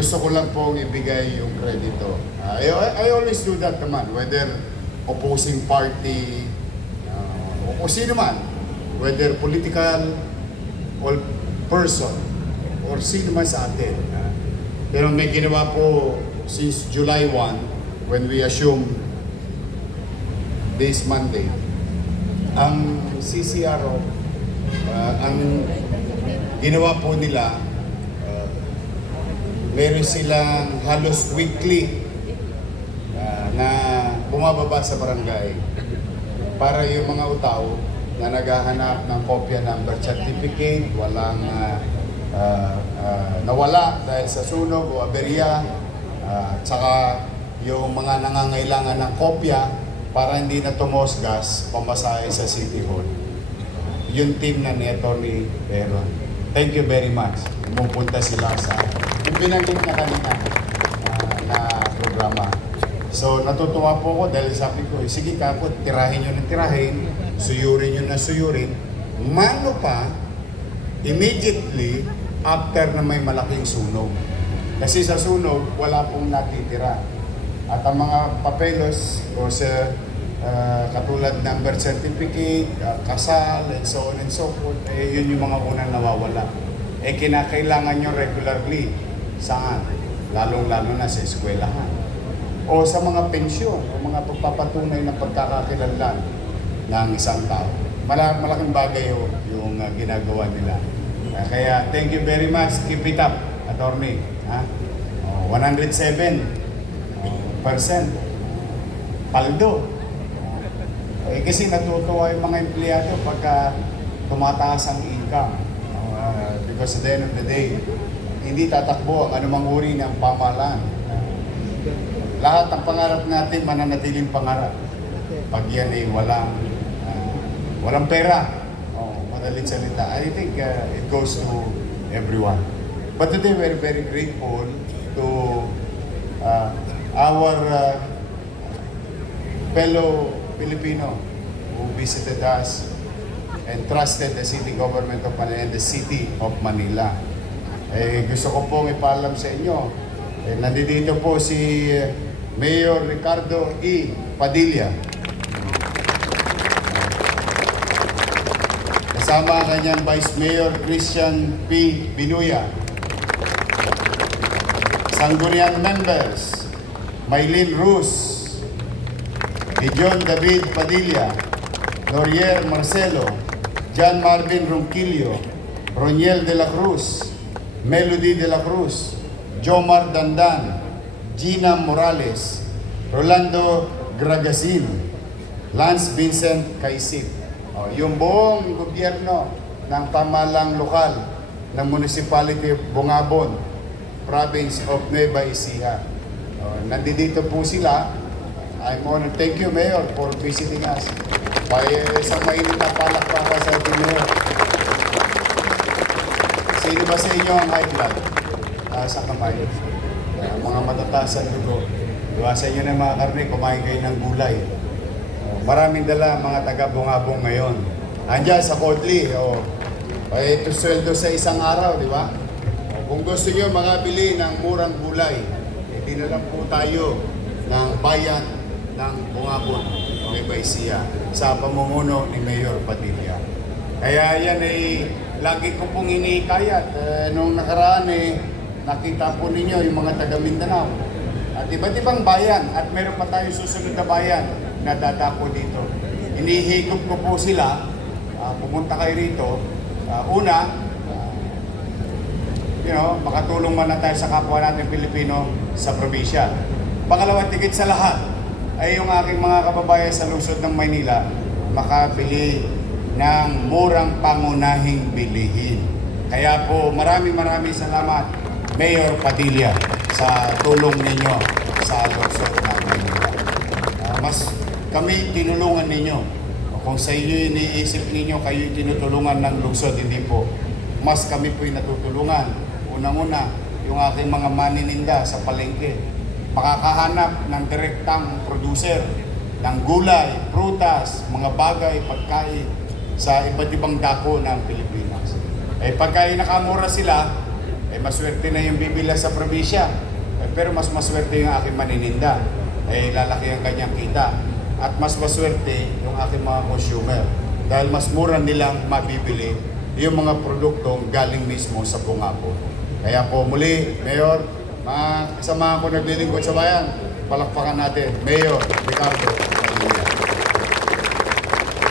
gusto ko lang pong ibigay yung kredito. I always do that naman, whether opposing party, o sino man, whether political or person, or sino man sa atin. Pero may ginawa po since July 1, when we assume this Monday, ang CCRO, ang ginawa po nila, meron silang halos weekly na bumababa sa barangay para yung mga tao na naghahanap ng kopya ng birth certificate, walang nawala dahil sa sunog o aberya, tsaka yung mga nangangailangan ng kopya para hindi na tumosgas pamasahe sa City Hall. Yung team na neto ni Pero. Thank you very much. Pupunta sila sa yung binanggit na kanina na programa. So natutuwa po ako dahil sabi ko, sige kako, tirahin nyo ng tirahin, suyurin nyo na suyurin. Mano pa, immediately after na may malaking sunog. Kasi sa sunog, wala pong natitira. At ang mga papelos o sa katulad ng birth certificate, kasal, and so on and so forth, yun yung mga unang nawawala. Kinakailangan nyo regularly. Saan? Lalong-lalo na sa eskwelahan. O sa mga pensyon, o mga pagpapatunay ng pagkakakilanlan ng isang tao. Malaking bagay yung ginagawa nila. Kaya thank you very much. Keep it up, attorney. 107% paldo. Kasi natutuwa yung mga empleyado pagka tumataas ang income. Because at the end of the day, hindi tatakbo ang anumang uri ng pamahalaan. Lahat ng pangarap natin, mananatiling pangarap. Pag yan ay walang pera, madalit salita, I think it goes to everyone. But today we're very grateful to our fellow Filipino who visited us and trusted the city government of Manila and the city of Manila. Gusto ko pong ipaalam sa inyo, nandito po si Mayor Ricardo E. Padilla. Kasama ang kanyang Vice Mayor Christian P. Binuya. Sangguniang members, Maylin Ruz, John David Padilla, Norier Marcelo, John Marvin Ronquillo, Roniel de la Cruz, Melody de la Cruz, Jomar Dandan, Gina Morales, Rolando Gragasin, Lance Vincent Kaisip. Yung buong gobyerno ng pamahalang lokal ng Municipality of Bungabon, Province of Nueva Ecija. Nandito po sila. I'm honored. Thank you, Mayor, for visiting us. Isang mainit na palakpakan sa ating Mayor. Sino ba sa inyo ang high blood? Sa kamay. Mga matataas ang dugo. Iwasan nyo na mga karne, kumain kayo ng gulay. Maraming dala mga taga-bungabong ngayon. Andiyan sa Kodli. Ito sweldo sa isang araw, di ba? Kung gusto nyo makabili ng murang gulay, dinala po tayo ng bayan ng Bungabon, Nueva Ecija, sa pamumuno ni Mayor Padilla. Kaya yan ay lagi ko pong inikayat. Nung nakaraan nakita po ninyo yung mga taga Mindanao at iba't ibang bayan at meron pa tayong susunod na bayan na dadako dito. Inihigop ko po sila, pumunta kayo rito. Makatulong man na tayo sa kapwa natin Pilipino sa probinsya. Pangalawa, tigit sa lahat, ay yung aking mga kababayan sa lungsod ng Maynila makabili ng murang pangunahing bilihin. Kaya po maraming salamat, Mayor Padilla, sa tulong ninyo sa lungsod ng Maynila. Mas kami tinulungan ninyo. Kung sa inyo iniisip ninyo kayo tinutulungan ng lungsod, hindi po. Mas kami po'y natutulungan. Unang-una, yung aking mga manininda sa palengke, makakahanap ng direktang producer ng gulay, prutas, mga bagay, pagkain sa iba't ibang dako ng Pilipinas. Pagka nakamura sila, maswerte na yung bibila sa probinsya. Pero mas maswerte yung aking manininda. Lalaki ang kanyang kita. At mas maswerte yung aking mga consumer. Dahil mas mura nilang mabibili yung mga produktong galing mismo sa bungabo. Kaya po muli, Mayor, mga kasama ko naglilingkod sa bayan, palakpakan natin, Mayor Ricardo Padilla.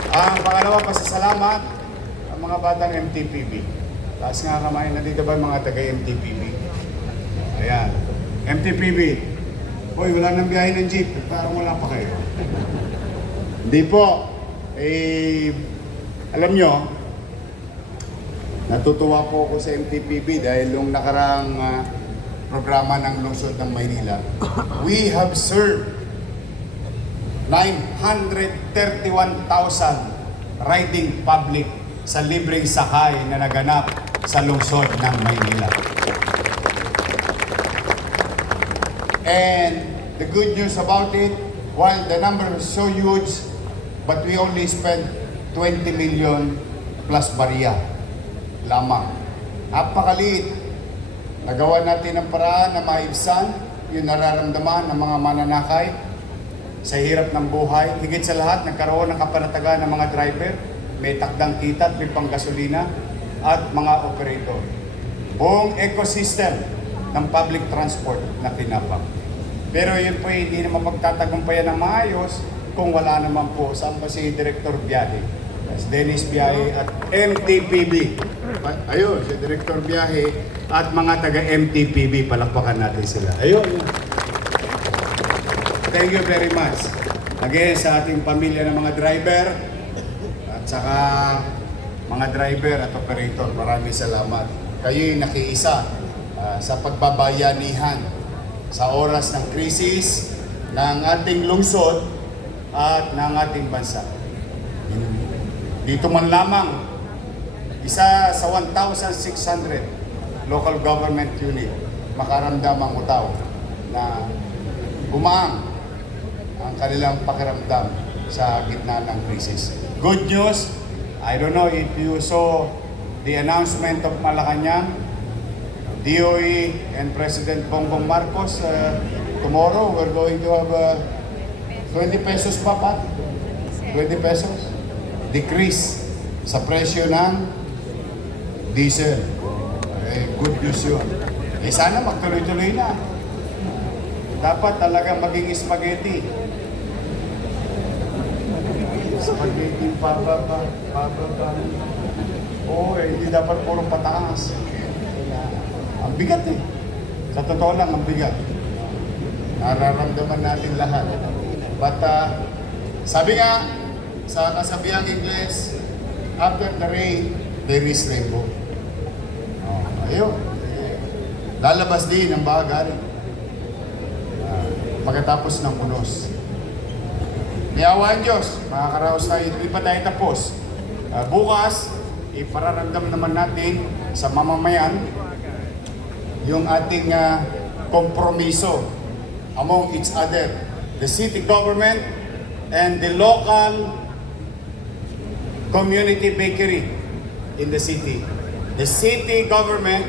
Ang pangalawa, pasasalamat ang mga batang MTPB. Taas nga kamay, nandito ba yung mga taga-MTPB? Ayan, MTPB. Hoy, wala nang biyahe ng jeep, parang wala pa kayo. Hindi po. Alam nyo, natutuwa po ako sa MTPB dahil yung nakarang programa ng lungsod ng Maynila, we have served 931,000 riding public sa libreng sakay na naganap sa lungsod ng Maynila. And the good news about it, while the number is so huge, but we only spent 20 million plus barya lamang. Napakaliit. Nagawa natin ang paraan na maibsan yung nararamdaman ng mga mananakay sa hirap ng buhay. Higit sa lahat, nagkaroon ng kapanatagan ng mga driver, may takdang kita at may panggasolina at mga operator. Buong ecosystem ng public transport na tinapang. Pero yun po hindi na mapagtatagumpayan ng maayos kung wala naman po saan pa si Director Biyahe, Dennis Biyahe at MTPB. Ayun, si Director Biyahe at mga taga-MTPB, palakpakan natin sila. Ayun. Thank you very much. Again, sa ating pamilya ng mga driver at saka mga driver at operator, maraming salamat. Kayo'y nakiisa sa pagbabayanihan sa oras ng krisis ng ating lungsod at ng ating bansa. Dito man lamang, isa sa 1,600 local government unit makaramdam ang utaw na gumaang ang kanilang pakiramdam sa gitna ng krisis. Good news, I don't know if you saw the announcement of Malacanang, DOE and President Bongbong Marcos, tomorrow we're going to have 20 pesos pa pa? 20 pesos? Decrease sa presyo ng diesel. Good news yun. Sana magtuloy-tuloy na. Dapat talagang maging spaghetti. Spaghetti, pababa. Hindi dapat puro pataas. Ang bigat eh. Sa totoo lang, ang bigat. Nararamdaman natin lahat. But, sabi nga, sa kasabihang Ingles, after the rain, there is rainbow. Ayun. Lalabas din ang bagay. Pagkatapos ng unos. Niyawaan Diyos, mga karaos tayo, hindi pa tayo tapos. Bukas, ipararamdam naman natin sa mamamayan yung ating kompromiso among each other. The city government and the local community bakery in the city. The city government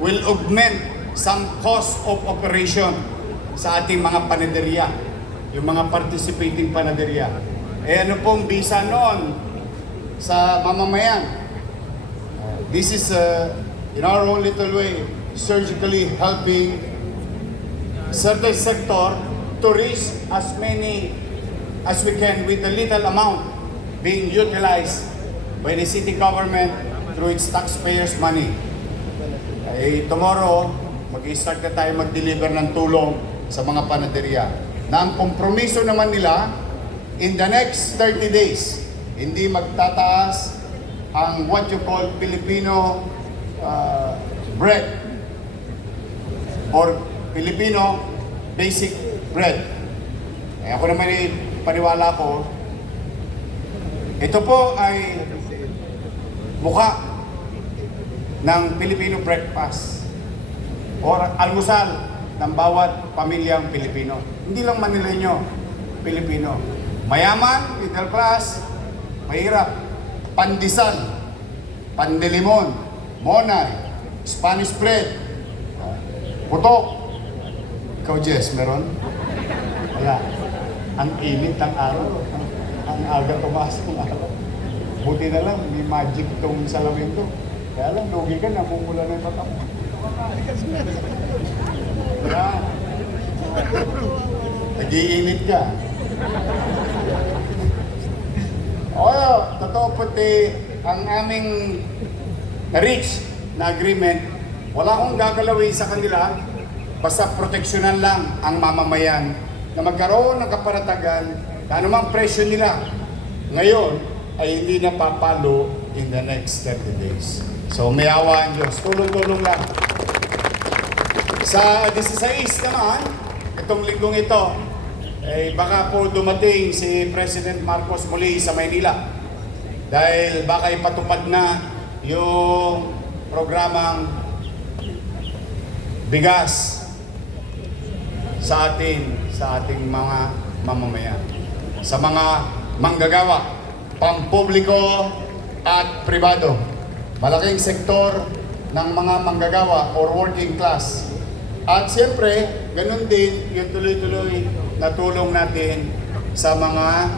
will augment some cost of operation sa ating mga panaderya, yung mga participating panaderya. Ano pong bisa noon sa mamamayan? This is, in our own little way, surgically helping certain sector to reach as many as we can with the little amount being utilized by the city government through its taxpayers' money. Tomorrow, mag-start na tayo mag-deliver ng tulong sa mga panaderya. Na ang kompromiso naman nila, in the next 30 days, hindi magtataas ang what you call Filipino bread or Filipino basic bread. Ako naman paniwala ko, ito po ay mukha ng Filipino breakfast or almusal ng bawat pamilyang Pilipino. Hindi lang Manileño, Pilipino. Mayaman, middle class, mahirap. Pandesal, pandelimon, monay, Spanish bread. Putok. Ikaw, Jess, meron? Wala. Ang init ng araw. Ang aga tumaas ng araw. Buti na lang, may magic itong salamin to. Kaya lang, lugi ka, namumula na yung mata mo. Yan. Nag-iinit ka. Oo, totoo puti, ang aming na-reach na agreement, wala akong gagalawin sa kanila, basta proteksyonan lang ang mamamayan na magkaroon ng kaparatagan na anumang presyo nila ngayon ay hindi na papalo in the next 30 days. So may awa ang Diyos, tulong-tulong lang. Sa 16 naman, itong linggong ito, baka po dumating si President Marcos muli sa Maynila dahil baka ipatupad na yung programang bigas sa ating mga mamamayan, sa mga manggagawa, pampubliko at pribado. Malaking sektor ng mga manggagawa or working class. At siyempre, ganun din yung tuloy-tuloy na tulong natin sa mga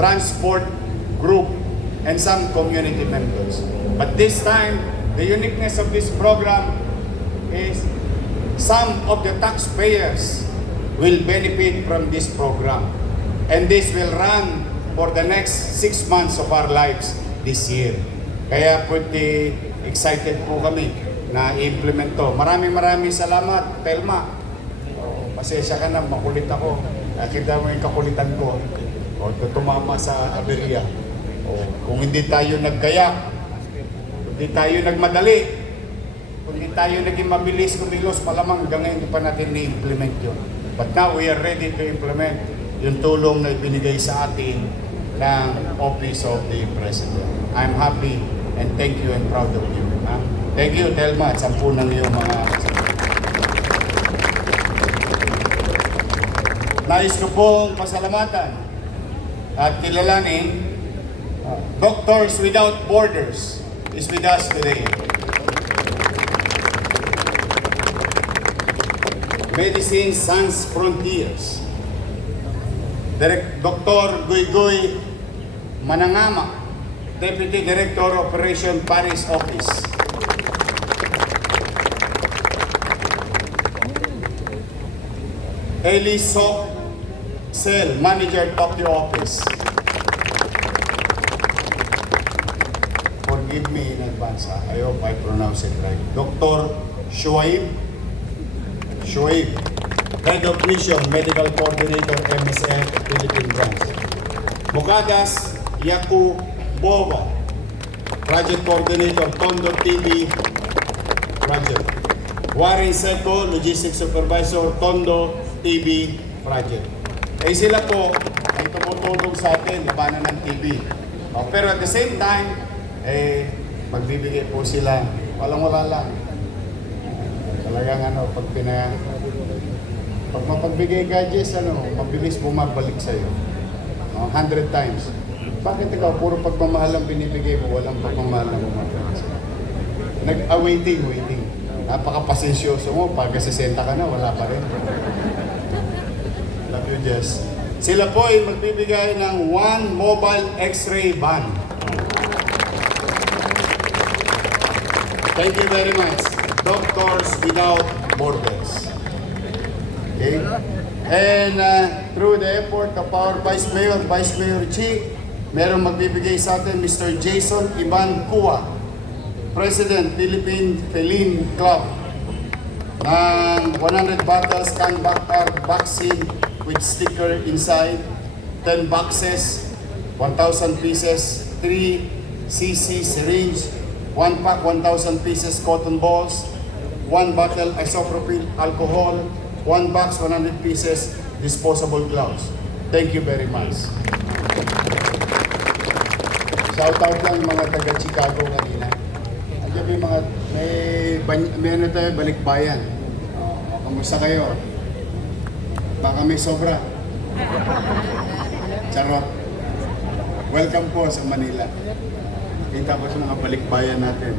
transport group and some community members. But this time, the uniqueness of this program is some of the taxpayers will benefit from this program. And this will run for the next 6 months of our lives this year. Kaya pretty excited po kami na i-implement to. Maraming salamat, Telma. Pasensya ka na, makulit ako. Nakita mo yung kakulitan ko. Tumama sa aberya. Kung hindi tayo nagkayak, kung hindi tayo nagmadali, kung hindi tayo naging mabilis kumilos, malamang hanggang ngayon pa natin na-implement yun. But now we are ready to implement yung tulong na ibinigay sa atin ng Office of the President. I'm happy and thank you and proud of you. Thank you, Telma, at 10 ng iyong mga nais ko pong pasalamatan at kilalanin Doctors Without Borders is with us today. Medicine Sans Frontiers. Dr. Goygoy Manangama, Deputy Director Operation Paris Office. Eli Sok Sel, Manager Tokyo Office. Forgive me in advance, I hope I pronounce it right. Dr. Shoaib, Head of Mission, Medical Coordinator, MSF, Philippine Branch. Mukadas Yakubova, Project Coordinator, Tondo TV Project. Warren Seco, Logistics Supervisor, Tondo TV Project. Sila po ay tumutulong sa atin, labanan ng TV. Pero at the same time, magbibigay po sila, walang-wala lang. Talagang pag mapagbigay ka, Jess, mabilis bumabalik sa'yo. 100 times. Bakit ikaw, puro pagmamahal ang binibigay mo, walang pagmamahal na bumabalik sa'yo? Waiting. Napaka-pasensyoso mo, pag 60 ka na, wala pa rin. Love you, Jess. Sila po ay magbibigay ng 1 mobile x-ray van. Thank you very much. Doctors Without Borders. Okay? And through the effort of our Vice Mayor Chi, merong magbibigay sa atin Mr. Jason Ivan Kua, President, Philippine Feline Club, ng 100 bottles Canvacar vaccine with sticker inside, 10 boxes, 1,000 pieces, 3 cc syringe, 1 pack, 1,000 pieces cotton balls, 1 bottle isopropyl alcohol, 1 box, 100 pieces disposable gloves. Thank you very much. Shout out lang mga taga Chicago kanina. May ano tayo, balikbayan. Kamusta kayo? Baka may sobra. Charot. Welcome po sa Manila. Kita ko sa mga balikbayan natin.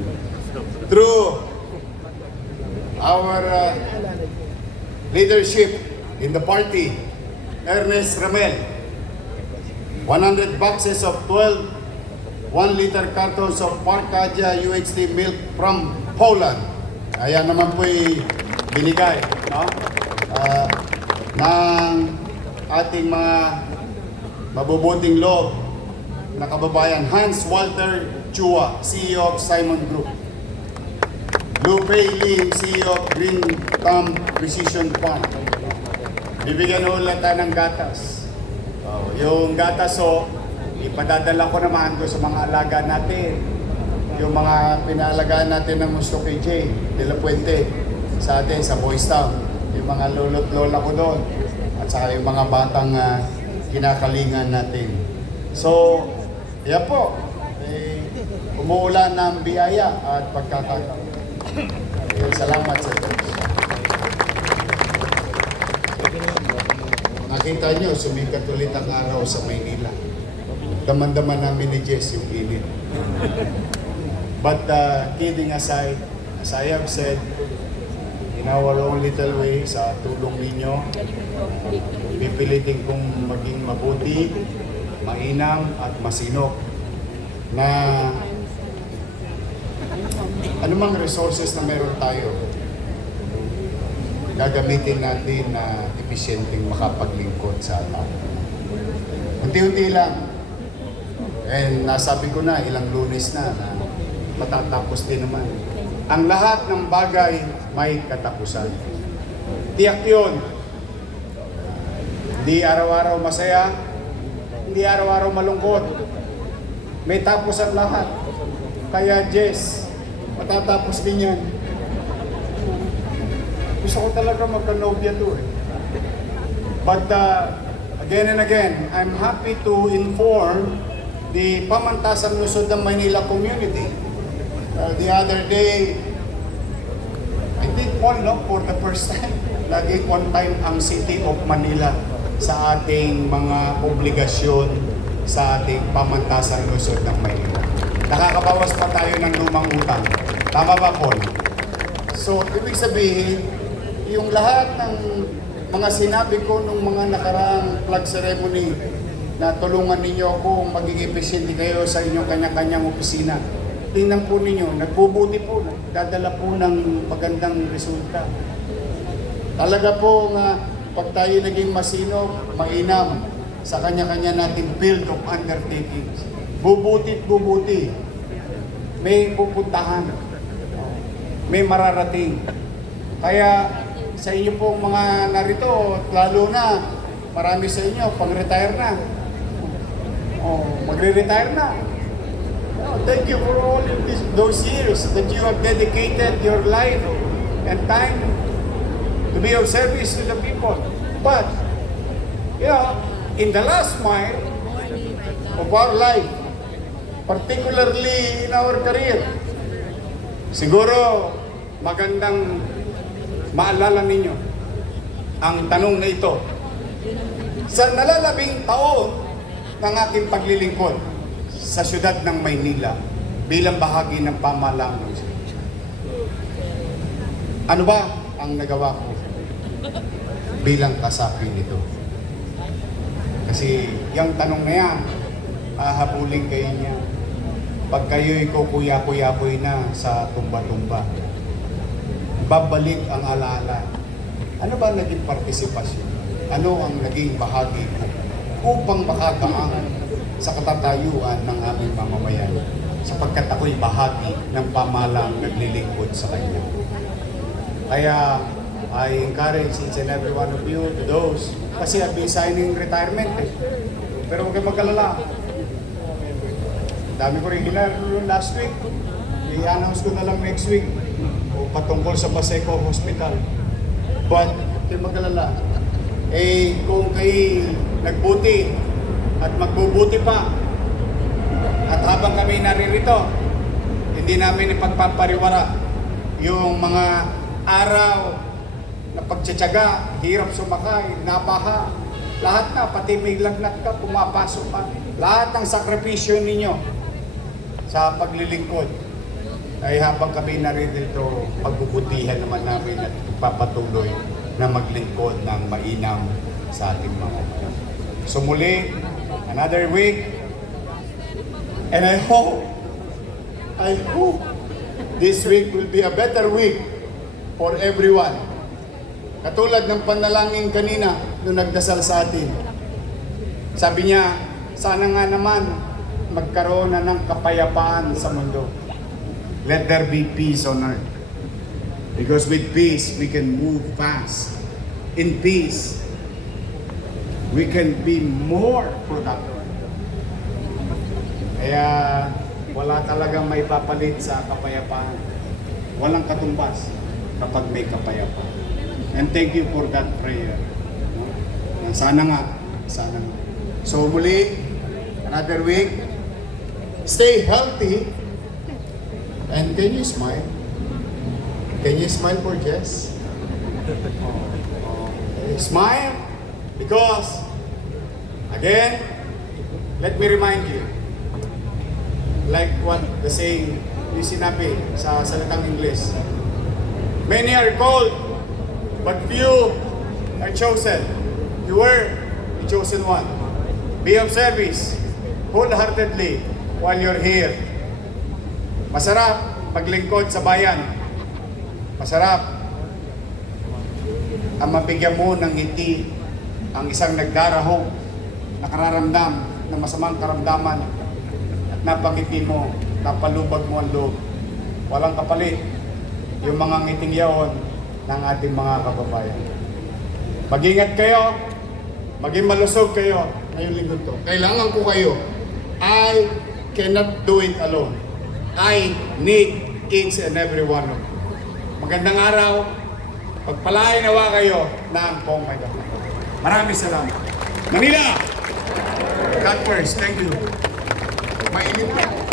through our leadership in the party, Ernest Ramel, 100 boxes of 12 1-liter cartons of Parcadia UHT milk from Poland. Ayan naman po'y binigay, no? Ng ating mga mabubuting loob na kababayan, Hans Walter Chua, CEO of Simon Group. Lou Pei Lim, CEO of Green Thumb Precision Farm. Bibigyan ulit tayo ng gatas. Yung gatas ipadadala ko naman doon sa mga alaga natin. Yung mga pinaalagaan natin ng gusto kay Jay De La Puente sa atin, sa Boys Town. Yung mga lolo't lola ko doon. At saka yung mga batang kinakalingan natin. So, yan po. Umuulan ng biyaya at pagkakataon. Salamat sa Diyos. Nakita nyo, sumikat ulit ang araw sa Maynila. Daman-daman namin ni Jess yung init. But kidding aside, as I have said, in our own little way, sa tulong ninyo, pipilitin kong maging mabuti, mainam at masinop na anumang resources na meron tayo, gagamitin natin na episyenteng makapaglingkod sa tao. Unti-unti lang. And nasabi ko na, ilang Lunes na matatapos din naman. Ang lahat ng bagay may katapusan. Tiyak yun. Hindi araw-araw masaya, hindi araw-araw malungkot. May tapos ang lahat. Kaya Jess, matatapos din yan. Gusto ko talaga magka-nobya to eh. But again and again, I'm happy to inform the Pamantasan Luzon ng Manila community. The other day, I think for the first time, naging on time ang City of Manila sa ating mga obligasyon sa ating Pamantasan Luzon ng Manila. Nakakabawas pa tayo ng lumang utang. Tama ba, Paul? So, ibig sabihin, yung lahat ng mga sinabi ko nung mga nakaraang flag ceremony na tulungan ninyo ako maging efficiente kayo sa inyong kanya-kanyang opisina. Tingnan po ninyo, nagbubuti po, dadala po ng magandang resulta. Talaga po nga, pag tayo naging masino, mainam sa kanya-kanya nating field of undertakings. Bubuti at bubuti. May pupuntahan. May mararating. Kaya sa inyo pong mga narito, lalo na, marami sa inyo, pang-retire na. Magre-retire na. Thank you for all of those years that you have dedicated your life and time to be of service to the people. But, in the last mile of our life, particularly in our career, siguro magandang maalala ninyo ang tanong na ito. Sa nalalabing taon ng aking paglilingkod sa siyudad ng Maynila bilang bahagi ng pamahalaan, ano ba ang nagawa ko bilang kasapi nito? Kasi yung tanong na yan, hahabulin kayo niya. Pag kayo'y kukuya-kuyapoy na sa tumba-tumba, babalik ang alaala. Ano ba naging partisipasyon? Ano ang naging bahagi ko upang makagaang sa katatayuan ng aming mamamayan, sapagkat ako'y bahagi ng pamahalang naglilingkod sa Kanya. Kaya I encourage each and every one of you to those, kasi I've been signing retirement eh. Pero huwag kayong mag-alala. Dami ko rin last week. I-announce ko na lang next week o patungkol sa Paseco Hospital. But, huwag kayong mag-alala. Kung kayo nagbuti at magbubuti pa, at habang kami naririto, hindi namin ipagpapariwara yung mga araw na pagtsatsaga, hirap sumakay, nabaha, lahat na, pati may lagnat ka, pumapasok pa. Lahat ng sakripisyo ninyo sa paglilingkod ay habang kami narito, pagbubutihan naman namin at papatuloy na maglingkod ng mainam sa ating mga bayan. So muli, another week, and I hope this week will be a better week for everyone. Katulad ng panalangin kanina nung nagdasal sa atin. Sabi niya, sana nga naman magkaroon na ng kapayapaan sa mundo. Let there be peace on earth. Because with peace, we can move fast. In peace, we can be more productive. Kaya wala talagang may papalit sa kapayapaan. Walang katumbas kapag may kapayapaan. And thank you for that prayer. No? Sana nga. So muli, another week. Stay healthy. And can you smile? Can you smile for Jess? Smile. Because, again, let me remind you, like what the saying, yung sinabi sa salitang English, many are called, but few are chosen. You were the chosen one. Be of service, wholeheartedly, while you're here. Masarap maglingkod sa bayan. Masarap ang mabigyan mo ng ngiti ang isang nagdarahong, nakararamdam ng masamang karamdaman at napangiti mo, napalubag mo ang loob. Walang kapalit yung mga ngiting yaon ng ating mga kababayan. Mag-ingat kayo, maging malusog kayo ngayong linggo to. Kailangan ko kayo. I cannot do it alone. I need each and every one of you. Magandang araw. Pagpalain nawa kayo ng Pong May Kapal. Maraming salamat. Manila! God first. Thank you. Mainit pa.